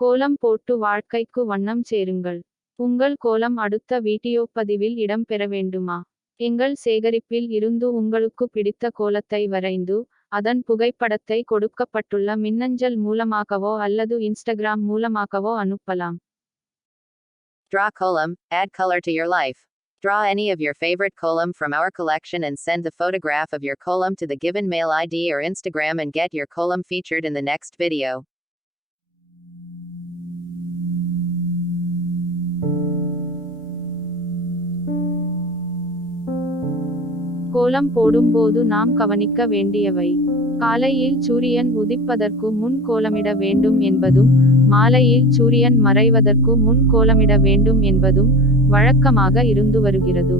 கோலம் போட்டு வாழ்க்கைக்கு வண்ணம் சேருங்கள். உங்கள் கோலம் அடுத்த வீடியோ பதிவில் இடம் பெற வேண்டுமா? எங்கள் சேகரிப்பில் இருந்து உங்களுக்கு பிடித்த கோலத்தை வரைந்து அதன் புகைப்படத்தை கொடுக்கப்பட்டுள்ள மின்னஞ்சல் மூலமாகவோ அல்லது இன்ஸ்டாகிராம் மூலமாகவோ அனுப்பலாம். Draw kolam, add color to your life. Draw any of your favorite kolam from our collection and send the photograph of your kolam to the given mail ID or Instagram and get your kolam featured in the next video. கோலம் போடும்போது நாம் கவனிக்க வேண்டியவை: காலையில் சூரியன் உதிப்பதற்கு முன் கோலமிட வேண்டும் என்பதும், மாலையில் சூரியன் மறைவதற்கு முன் கோலமிட வேண்டும் என்பதும் வழக்கமாக இருந்து வருகிறது.